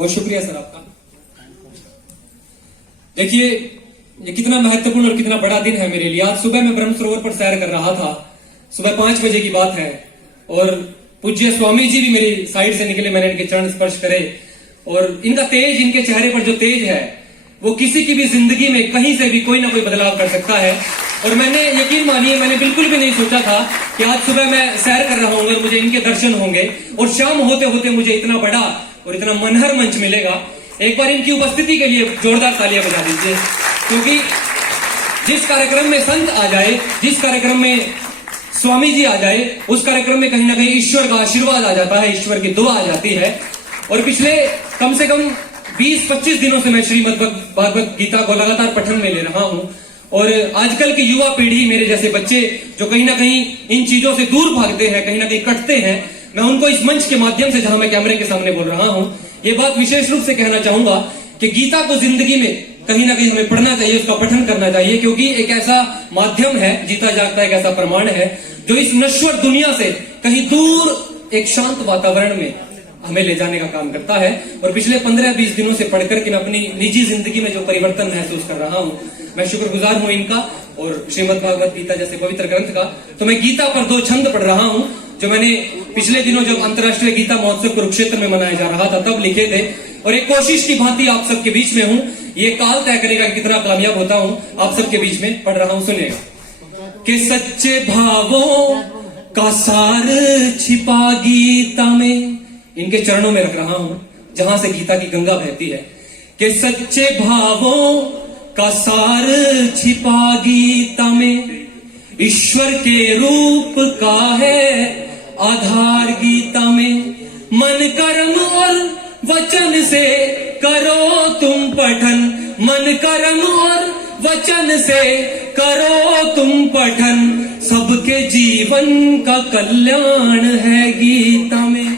बहुत शुक्रिया सर आपका। देखिए, ये कितना महत्वपूर्ण और कितना बड़ा दिन है मेरे लिए। आज सुबह मैं ब्रह्म सरोवर पर सैर कर रहा था, सुबह 5 बजे की बात है, और पूज्य स्वामी जी भी मेरी साइड से निकले। मैंने इनके चरण स्पर्श करे और इनका तेज, इनके चेहरे पर जो तेज है वो किसी की भी जिंदगी में कहीं से भी कोई ना कोई बदलाव कर सकता है। और मैंने, यकीन मानिए, मैंने बिल्कुल भी नहीं सोचा था कि आज सुबह मैं सैर कर रहा हूँ और मुझे इनके दर्शन होंगे और शाम होते होते मुझे इतना बड़ा और इतना मनहर मंच मिलेगा। एक बार इनकी उपस्थिति के लिए जोरदार तालियां बजा दीजिए, क्योंकि जिस कार्यक्रम में संत आ जाए, जिस कार्यक्रम में स्वामी जी आ जाए, उस कार्यक्रम में कहीं ना कहीं ईश्वर का आशीर्वाद आ जाता है, ईश्वर की दुआ आ जाती है। और पिछले कम से कम 20-25 दिनों से मैं श्रीमद् भागवत गीता को लगातार पठन में ले रहा हूं, और आजकल की युवा पीढ़ी, मेरे जैसे बच्चे जो कहीं ना कहीं इन चीजों से दूर भागते हैं, कहीं ना कहीं कटते हैं, मैं उनको इस मंच के माध्यम से, जहां मैं कैमरे के सामने बोल रहा हूं, ये बात विशेष रूप से कहना चाहूंगा कि गीता को जिंदगी में कहीं ना कहीं हमें पढ़ना चाहिए, उसका पठन करना चाहिए, क्योंकि एक ऐसा माध्यम है, जीता जागता एक ऐसा प्रमाण है जो इस नश्वर दुनिया से कहीं दूर एक शांत वातावरण में हमें ले जाने का काम करता है। और पिछले 15-20 दिनों से पढ़कर के मैं अपनी निजी जिंदगी में जो परिवर्तन महसूस कर रहा हूं, मैं शुक्रगुजार हूं इनका और श्रीमद् भागवत गीता जैसे पवित्र ग्रंथ का। तो मैं गीता पर 2 छंद पढ़ रहा हूं जो मैंने पिछले दिनों जब अंतर्राष्ट्रीय गीता महोत्सव कुरुक्षेत्र में मनाया जा रहा था तब लिखे थे, और एक कोशिश की भांति आप सबके बीच में हूं। ये काल तय करेगा कि कितना कामयाब होता हूं। आप सबके बीच में पढ़ रहा हूं, सुनिएगा। कि सच्चे भावों का सार छिपा गीता में, इनके चरणों में रख रहा हूं जहां से गीता की गंगा बहती है। कि सच्चे भावों का सार छिपा गीता में, ईश्वर के रूप का है आधार गीता में। मन कर्म और वचन से करो तुम पठन, मन कर्म और वचन से करो तुम पठन, सबके जीवन का कल्याण है गीता में,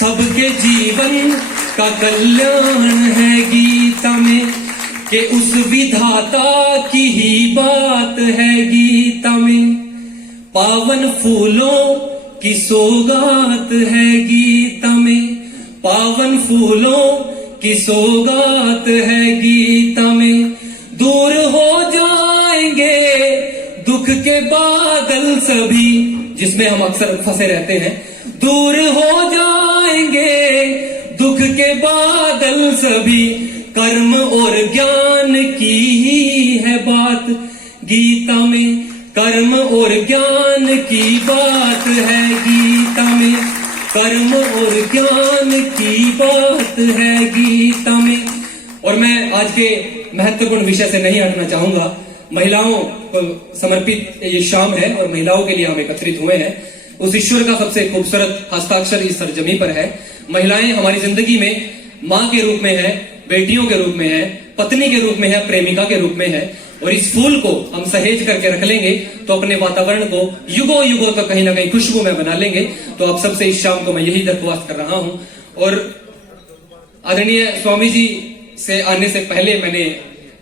सबके जीवन का कल्याण है गीता में। कि उस विधाता की ही बात है गीता में, पावन फूलों की सौगात है गीता में, पावन फूलों की सौगात है गीता में। दूर हो जाएंगे दुख के बादल सभी, जिसमें हम अक्सर फंसे रहते हैं, दूर हो जाएंगे दुख के बादल सभी, कर्म और ज्ञान की ही है बात गीता में, कर्म और ज्ञान की बात है गीता में, कर्म और ज्ञान की बात है गीता में। और मैं आज के महत्वपूर्ण विषय से नहीं हटना चाहूंगा। महिलाओं को समर्पित ये शाम है और महिलाओं के लिए हम एकत्रित हुए हैं। उस ईश्वर का सबसे खूबसूरत हस्ताक्षर इस सरजमी पर है। महिलाएं हमारी जिंदगी में माँ के रूप में है, बेटियों के रूप में है, पत्नी के रूप में है, प्रेमिका के रूप में है। और इस फूल को हम सहेज करके रख लेंगे तो अपने वातावरण को युगों युगों तक कहीं ना कहीं खुशबू में बना लेंगे। तो आप सबसे इस शाम को मैं यही दरख्वास्त कर रहा हूं। और आदरणीय स्वामी जी से आने से पहले मैंने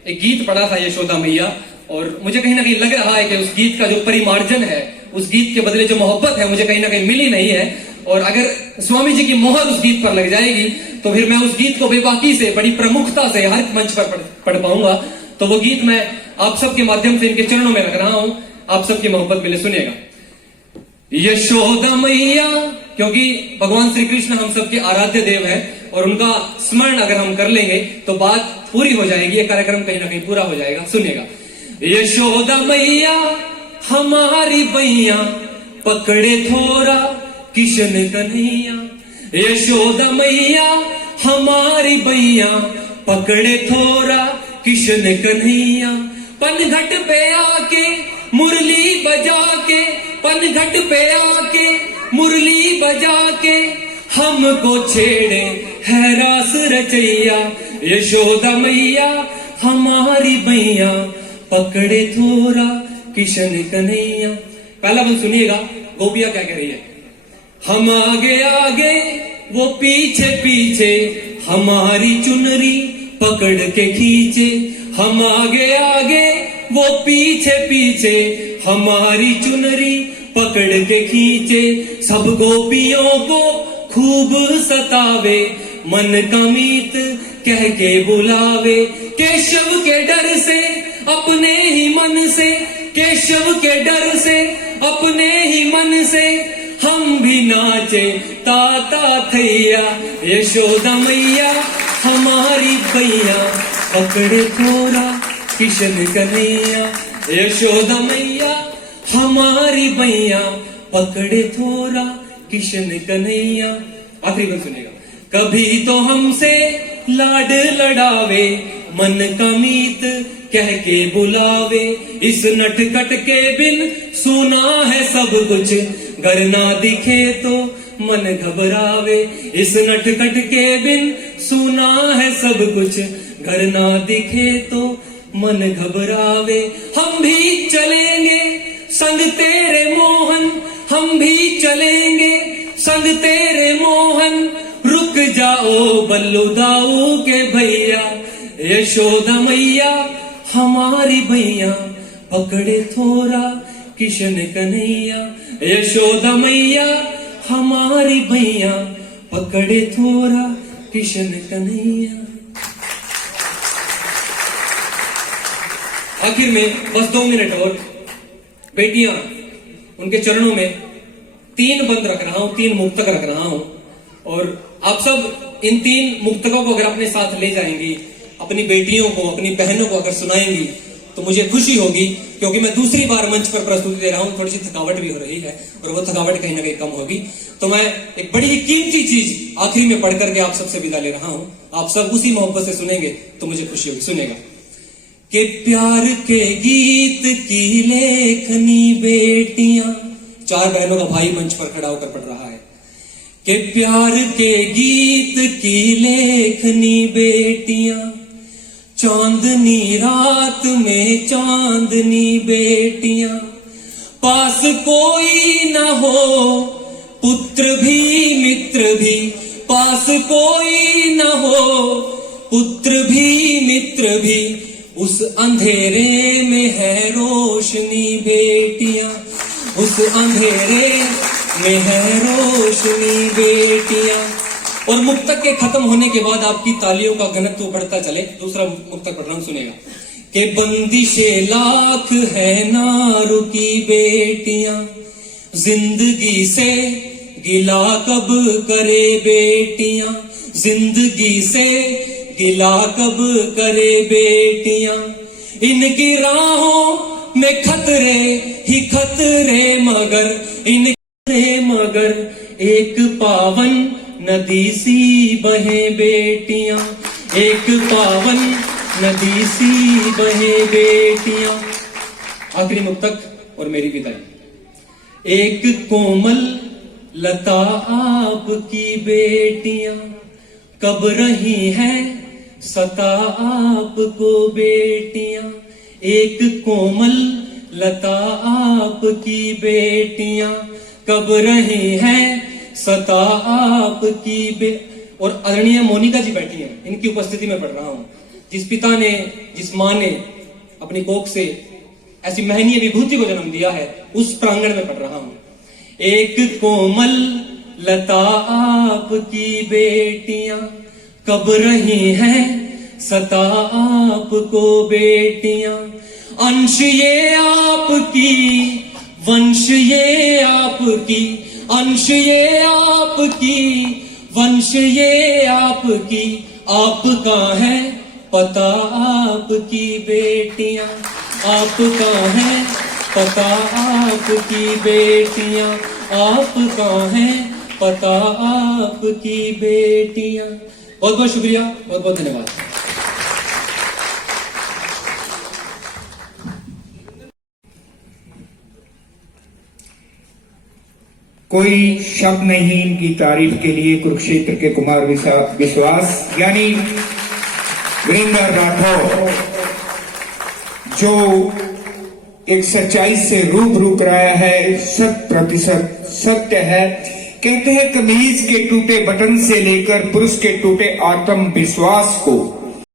एक गीत पढ़ा था, यशोदा मैया, और मुझे कहीं ना कहीं लग रहा है कि उस गीत का जो परिमार्जन है, उस गीत के बदले जो मोहब्बत है, मुझे कहीं ना कहीं मिली नहीं है। और अगर स्वामी जी की मोहर उस गीत पर लग जाएगी तो फिर मैं उस गीत को बेबाकी से, बड़ी प्रमुखता से हर मंच पर पढ़ पाऊंगा। तो वो गीत मैं आप सबके माध्यम से इनके चरणों में रख रहा हूं, आप सबकी मोहब्बत मिले, सुनिएगा। यशोदा मैया, क्योंकि भगवान श्री कृष्ण हम सबके आराध्य देव हैं और उनका स्मरण अगर हम कर लेंगे तो बात पूरी हो जाएगी, ये कार्यक्रम कहीं ना कहीं पूरा हो जाएगा। सुनिएगा। यशोदा मैया हमारी बैया, पकड़े थोड़ा किशन कन्हैया, यशोदा मैया हमारी बैया, पकड़े थोड़ा किशन कन्हैया। पनघट पे आके मुरली बजा के, पनघट पे आके मुरली बजा के, हमको छेड़े है रास रचैया। यशोदा मैया हमारी बैया, पकड़े थोड़ा किशन कन्हैया। पहला बोल सुनिएगा, गोपिया क्या कह रही है। हम आगे आगे वो पीछे पीछे, हमारी चुनरी पकड़ के खींचे। हम आगे आगे वो पीछे पीछे, हमारी चुनरी पकड़ के खींचे। सब गोपियों को खूब सतावे, मन का मीत कह के बुलावे, केशव के डर से अपने ही मन से, केशव के डर से अपने ही मन से हम भी नाचे ताता थैया, यशोदा मैया हमारी भैया पकड़े थोड़ा किशन कन्हैया, यशोदा मैया हमारी भैया पकड़े थोड़ा किशन कन्हैया। आखिरी बंद सुनेगा। कभी तो हमसे लाड लड़ावे, मन का मीत कह के बुलावे, इस नटखट के बिन सुना है सब कुछ, घर ना दिखे तो मन घबरावे, इस नटखट के बिन सुना है सब कुछ, घर ना दिखे तो मन घबरावे। हम भी चलेंगे संग तेरे मोहन, हम भी चलेंगे संग तेरे मोहन, रुक जाओ बल्लू दाऊ के भैया, यशोदा मैया हमारी भैया पकड़े थोड़ा किशन कन्हैया, यशोदा मैया हमारी भैया पकड़े थोड़ा किशन कन्हैया। आखिर में बस 2 मिनट और, बेटियां उनके चरणों में 3 बंद रख रहा हूं, 3 मुक्तक रख रहा हूं, और आप सब इन 3 मुक्तकों को अगर अपने साथ ले जाएंगी, अपनी बेटियों को, अपनी बहनों को अगर सुनाएंगी तो मुझे खुशी होगी, क्योंकि मैं दूसरी बार मंच पर प्रस्तुति दे रहा हूं, थोड़ी सी थकावट भी हो रही है और वो थकावट कहीं ना कहीं कम होगी। तो मैं एक बड़ी ही कीमती चीज आखिरी में पढ़ करके आप सबसे विदा ले रहा हूं, आप सब उसी मोहब्बत से सुनेंगे तो मुझे खुशी होगी। सुनेगा कि प्यार के गीत की लेखनी बेटियां, 4 बहनों का भाई मंच पर खड़ा होकर पढ़ रहा है कि प्यार के गीत की लेखनी बेटियां, चांदनी रात में चांदनी बेटियां, पास कोई न हो पुत्र भी मित्र भी, पास कोई न हो पुत्र भी मित्र भी, उस अंधेरे में है रोशनी बेटियां, उस अंधेरे में है रोशनी बेटियां। और मुक्तक के खत्म होने के बाद आपकी तालियों का घनत्व बढ़ता चले। दूसरा मुक्तक पढ़ रहा हूं, सुनेगा कि बंदिशे लाख है ना रुकी बेटियां, जिंदगी से गिला कब करे बेटियां, जिंदगी से गिला कब करे बेटियां, इनकी राहों में खतरे ही खतरे मगर, इनके मगर एक पावन नदी सी बहे बेटियां, एक पावन नदी सी बहे बेटियां। आखिरी मुक्तक और मेरी विदाई। एक कोमल लता आपकी बेटियां, कब रही हैं सता आपको बेटियां, एक कोमल लता आपकी बेटियां, कब रही हैं सता आपकी और आदरणीय मोनिका जी बैठी हैं, इनकी उपस्थिति में पढ़ रहा हूं। जिस पिता ने, जिस मां ने अपनी कोख से ऐसी महनीय विभूति को जन्म दिया है, उस प्रांगण में पढ़ रहा हूं। एक कोमल लता आपकी बेटियां, कब रही हैं सता आपको बेटियां, अंश ये आपकी वंश ये आपकी, अंश ये आपकी वंश ये आपकी, आपका है पता आपकी बेटियां, आपका है पता आपकी बेटियां, आपका है पता आपकी बेटियां। बहुत बहुत शुक्रिया, बहुत बहुत धन्यवाद। कोई शब्द नहीं इनकी तारीफ के लिए। कुरुक्षेत्र के कुमार विश्वास यानी वीरेंद्र राठौर, जो एक सच्चाई से रूबरू कराया है, 100% सत्य है। कहते हैं कमीज के टूटे बटन से लेकर पुरुष के टूटे आत्मविश्वास को